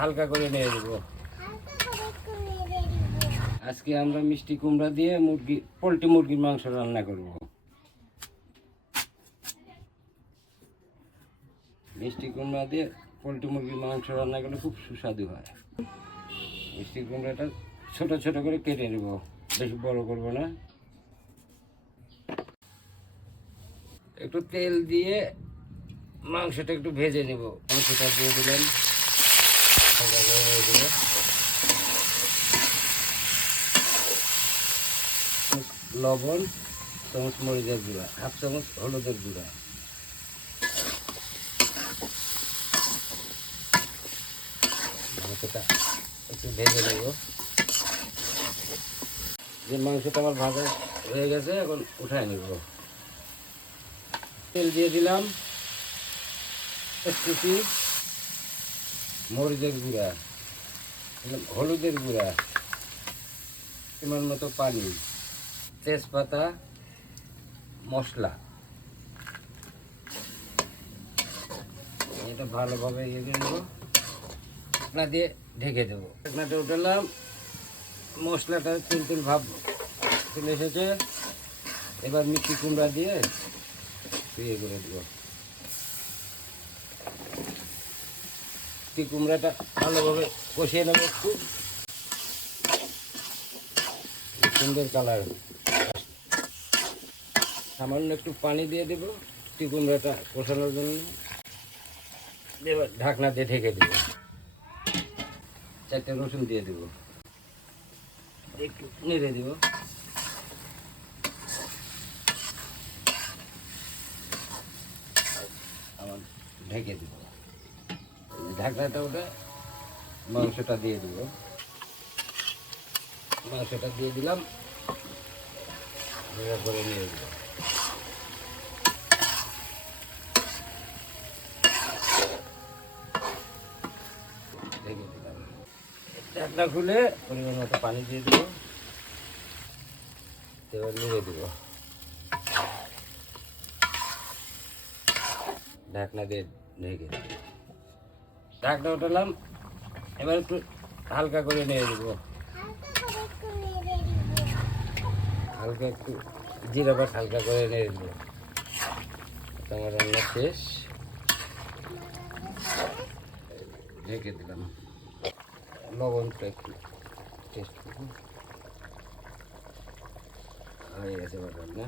হালকা করে নিয়ে দেবো। আজকে আমরা মিষ্টি কুমড়া দিয়ে পোলট্রি মুরগির মাংস রান্না করব। মিষ্টি কুমড়া দিয়ে পোলট্রি মুরগির মাংস রান্না করলে খুব সুস্বাদু হয়। মিষ্টি কুমড়াটা ছোট ছোট করে কেটে নেব, বেশি বড় করব না। একটু তেল দিয়ে মাংসটা একটু ভেজে নেব। মাংসটা দিয়ে দিলাম, লবণ, চামচ মরিচের গুঁড়া, হাফ চামচ হলুদের গুঁড়া। মাংসটা একটু ভেজে নেব। যে মাংসটা আমার ভাজা হয়ে গেছে, এখন উঠায় নেব। তেল দিয়ে দিলাম, একটু মরিচের গুঁড়া, হলুদের গুঁড়া, পরিমাণ মতো পানি, তেজপাতা, মশলা। এটা ভালোভাবে ইয়ে করে নেব, ঢাকনা দিয়ে ঢেকে দেবো। ঢাকনাটা উঠালাম, মশলাটা তেল ভাব চলে এসেছে। এবার মিষ্টি কুমড়া দিয়ে ইয়ে করে দেবো। মিষ্টি কুমড়াটা ভালোভাবে কষিয়ে নেবো, খুব সুন্দর কালার। সামান্য একটু পানি দিয়ে দেবো মিষ্টি কুমড়াটা কষানোর জন্য। এবার ঢাকনা দিয়ে ঢেকে দেবো। 4টে রসুন দিয়ে দেবো, একটু নেড়ে দেবো। আবার ঢেকে দেবো। ঢাকনাটা ওটা মাংসটা দিয়ে দেবো। মাংসটা দিয়ে দিলাম, করে নিয়ে দেবো। ঢেকে দিলাম। ঢাকনা খুলে পরিমাণ মতো পানি দিয়ে দেবো। এবার নেড়ে দেবো। ঢাকনা দিয়ে ঢেকে দেবো। ঢাকনা উঠালাম, এবার একটু হালকা করে নেড়ে দেবো। হালকা একটু জিরা বাট হালকা করে নেড়ে দেবো। আমার রান্না শেষ, ঢেকে দিলাম। লবণটা একটু টেস্ট করবো, হয়ে গেছে আমার রান্না।